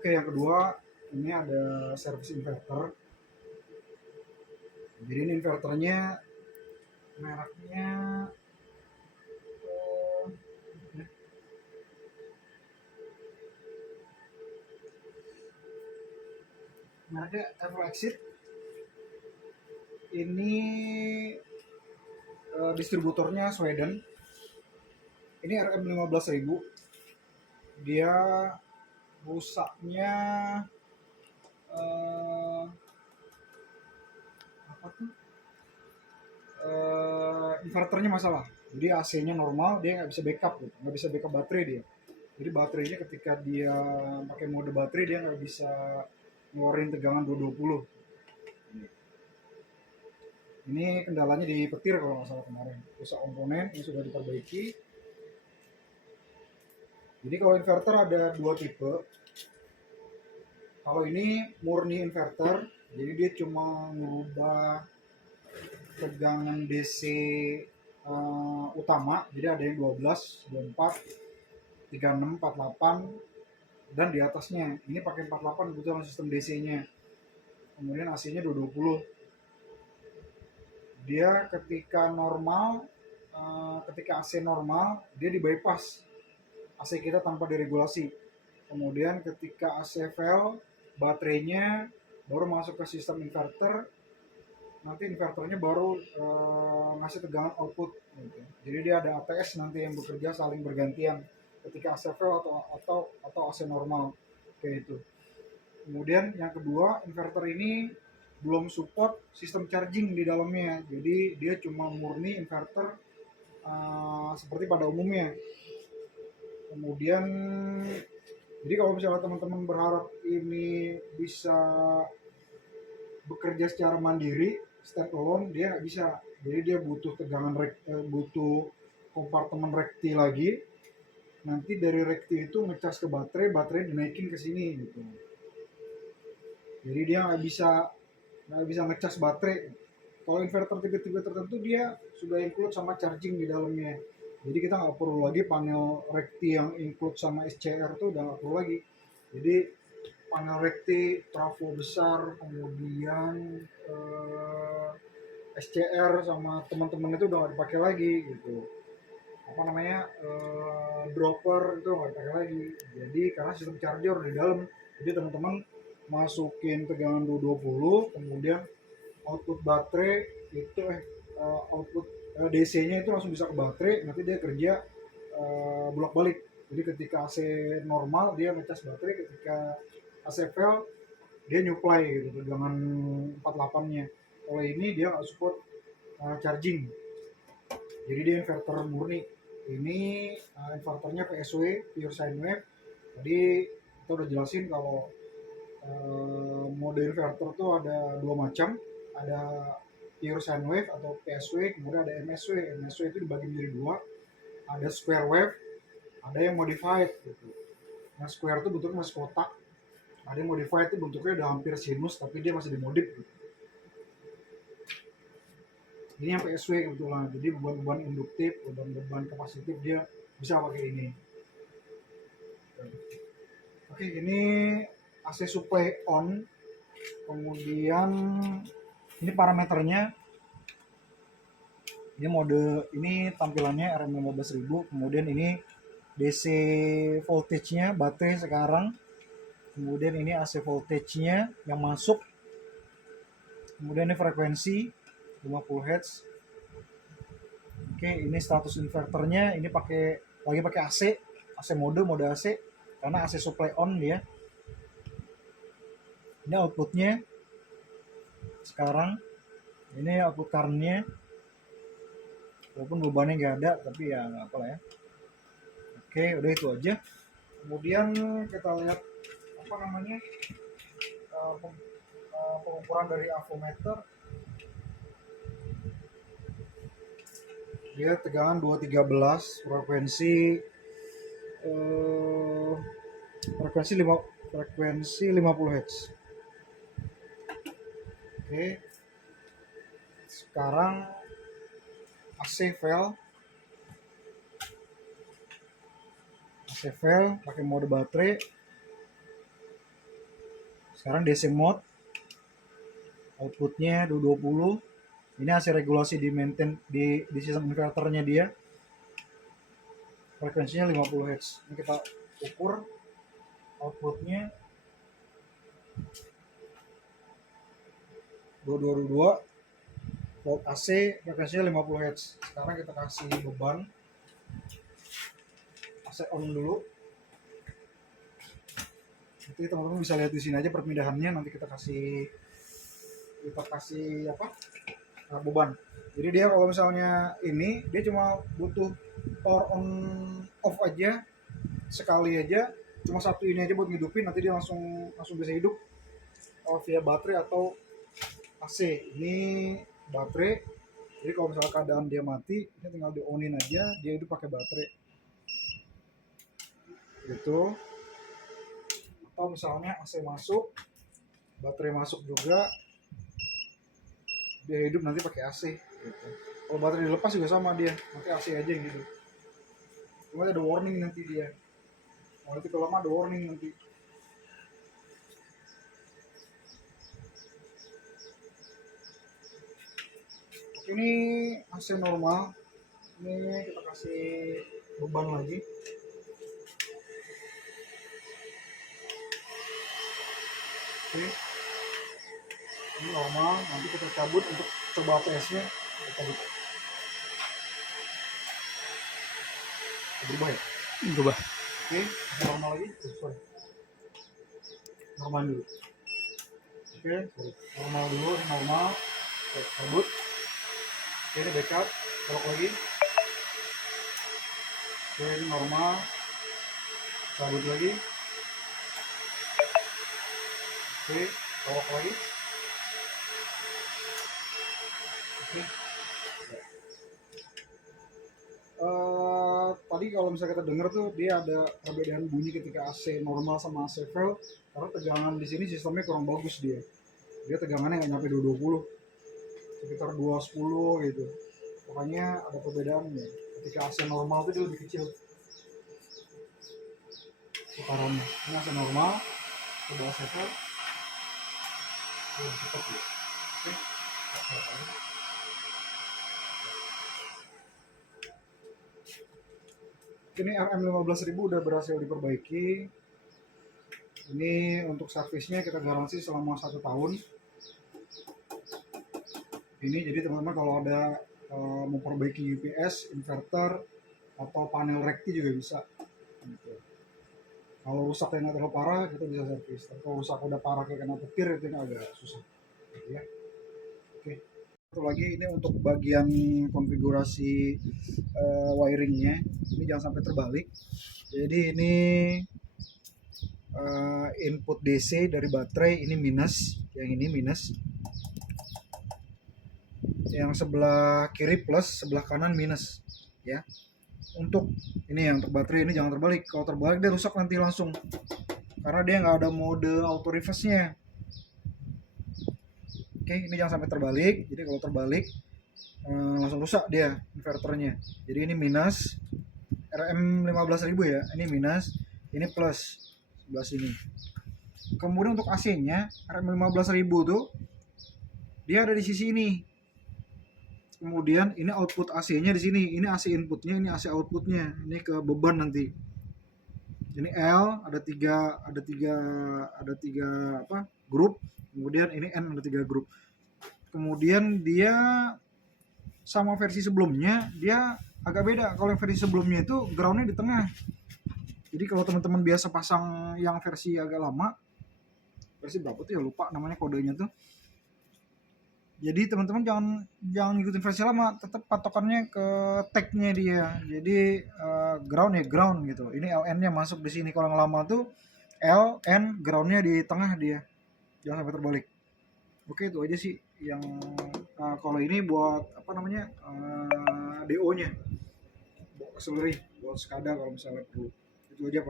Oke, yang kedua ini ada service inverter. Jadi ini inverternya mereknya mereknya Everexit. Ini distributornya Sweden. Ini RM15.000. Dia rusaknya apa tuh? Inverternya masalah. Jadi AC-nya normal, dia nggak bisa backup, gitu. Nggak bisa backup baterai dia. Jadi baterainya ketika dia pakai mode baterai dia nggak bisa ngeluarin tegangan 220. Ini kendalanya di petir kalau nggak salah kemarin. Rusak komponen yang sudah diperbaiki. Jadi kalau inverter ada dua tipe. Kalau ini murni inverter, jadi dia cuma mengubah tegangan DC utama. Jadi ada yang 12, 24, 36, 48, dan di atasnya. Ini pakai 48 kebetulan sistem DC-nya. Kemudian AC-nya 220. Dia ketika normal, ketika AC normal, dia di bypass AC kita tanpa diregulasi. Kemudian ketika AC fail, baterainya baru masuk ke sistem inverter. Nanti inverternya baru ngasih tegangan output. Gitu. Jadi dia ada ATS nanti yang bekerja saling bergantian ketika AC fail atau AC normal kayak itu. Kemudian yang kedua, inverter ini belum support sistem charging di dalamnya. Jadi dia cuma murni inverter seperti pada umumnya. Kemudian jadi kalau misalnya teman-teman berharap ini bisa bekerja secara mandiri, stand alone, dia nggak bisa. Jadi dia butuh tegangan butuh kompartemen rekti lagi. Nanti dari rekti itu ngecas ke baterai dinaikin ke sini gitu. Jadi dia nggak bisa ngecas baterai. Kalau inverter tipe-tipe tertentu dia sudah include sama charging di dalamnya. Jadi kita nggak perlu lagi panel rekti yang include sama SCR tuh udah nggak perlu lagi. Jadi panel rekti, trafo besar, kemudian SCR sama teman-teman itu udah nggak dipakai lagi gitu. Apa namanya dropper itu nggak dipakai lagi. Jadi karena sistem charger di dalam. Jadi teman-teman masukin tegangan 220, kemudian output baterai itu output DC-nya itu langsung bisa ke baterai, nanti dia kerja bolak-balik. Jadi ketika AC normal dia ngecas baterai, ketika AC fail dia nyuplai gitu tegangan 48-nya. Kalau ini dia nggak support charging. Jadi dia inverter murni. Ini inverternya PSW, pure sine wave. Tadi kita udah jelasin kalau mode inverter tuh ada dua macam. Ada pure sine wave atau PSW, kemudian ada MSW. MSW itu dibagi menjadi dua. Ada square wave, ada yang modified gitu. Nah square itu bentuknya masih kotak. Ada yang modified itu bentuknya udah hampir sinus tapi dia masih dimodif gitu. Ini yang PSW kebetulan. Jadi beban-beban induktif, beban-beban kapasitif dia bisa pakai ini. Oke, ini AC supply on. Kemudian ini parameternya. Ini mode, ini tampilannya RM15.000. Kemudian ini DC voltage-nya baterai sekarang. Kemudian ini AC voltage-nya yang masuk. Kemudian ini frekuensi 50 Hz. Oke, ini status inverternya. Ini lagi pakai AC mode AC karena AC supply on dia. Ini outputnya sekarang. Ini output current-nya. Walaupun bebannya nggak ada, tapi ya nggak apa lah ya. Oke, udah itu aja. Kemudian kita lihat apa namanya pengukuran dari avometer. Dia tegangan 213, frekuensi 50 Hz. Oke. Sekarang AC fail pakai mode baterai. Sekarang DC mode, outputnya 220. Ini hasil regulasi di maintain di sistem inverternya dia. Frekuensinya 50 Hz. Ini kita ukur outputnya 2222 volt AC, frekuensinya 50 Hz. Sekarang kita kasih beban AC on dulu. Nanti teman-teman bisa lihat di sini aja perpindahannya. Nanti kita kasih apa, beban. Jadi dia kalau misalnya ini dia cuma butuh power on off aja sekali aja, cuma satu ini aja buat ngidupin, nanti dia langsung bisa hidup via baterai atau AC. Ini baterai, jadi kalau misalnya keadaan dia mati, ini tinggal di onin aja, dia hidup pakai baterai gitu. Atau misalnya AC masuk, baterai masuk juga, dia hidup nanti pakai AC gitu. Kalau baterai dilepas juga sama, dia nanti AC aja yang hidup. Cuma ada warning nanti dia. Nanti kalau lama ada warning nanti. Oke, ini AC normal. Ini kita kasih beban lagi. Oke. Ini normal. Nanti kita cabut untuk coba APS-nya. Kita cabut. Berubah ya? Berubah. Oke, normal lagi. Sorry. Normal dulu. Oke, sorry. Normal dulu, ini normal. Oke, cabut. Oke, ini backup. Colok lagi. Oke, ini normal. Cabut lagi. Oke, colok lagi. Oke. Tadi kalau misalnya kita dengar tuh dia ada perbedaan bunyi ketika AC normal sama AC fail, karena tegangan di sini sistemnya kurang bagus dia. Dia tegangannya nggak nyampe 220, sekitar 210 gitu. Pokoknya ada perbedaannya. Ketika AC normal itu dia lebih kecil putarannya. Ini AC normal, coba AC fail. Cepat ya. Oke. Ini RM15000 udah berhasil diperbaiki. Ini untuk servisnya kita garansi selama 1 tahun. Ini jadi teman-teman kalau ada memperbaiki UPS, inverter, atau panel rekti juga bisa. Gitu. Kalau rusak yang nggak terlalu parah kita bisa servis. Tapi kalau rusak udah parah kayak kena petir itu agak susah. Gitu ya. Oke. Satu lagi ini untuk bagian konfigurasi wiringnya, ini jangan sampai terbalik. Jadi ini input DC dari baterai ini minus, yang ini minus, yang sebelah kiri plus, sebelah kanan minus ya. Untuk ini yang untuk baterai ini jangan terbalik, kalau terbalik dia rusak nanti langsung karena dia nggak ada mode auto reverse nya. Oke, ini jangan sampai terbalik. Jadi kalau terbalik langsung rusak dia inverternya. Jadi ini minus RM15000 ya, ini minus, ini plus sebelah sini. Kemudian untuk AC-nya RM15000 tuh dia ada di sisi ini. Kemudian ini output AC-nya di sini. Ini AC inputnya, ini AC outputnya. Ini ke beban nanti. Ini L ada tiga apa? Grup. Kemudian ini N ada 3 grup. Kemudian dia sama versi sebelumnya dia agak beda. Kalau yang versi sebelumnya itu groundnya di tengah. Jadi kalau teman-teman biasa pasang yang versi agak lama, versi berapa tuh ya lupa namanya kodenya tuh. Jadi teman-teman jangan ngikutin versi lama, tetap patokannya ke tag-nya dia. Jadi ground ya ground gitu. Ini LN-nya masuk di sini. Kalau yang lama tuh LN ground-nya di tengah dia. Jangan sampai terbalik. Oke, itu aja sih yang kalau ini buat apa namanya DO-nya, buat auxiliary, buat SCADA kalau misalnya perlu. Itu aja Pak.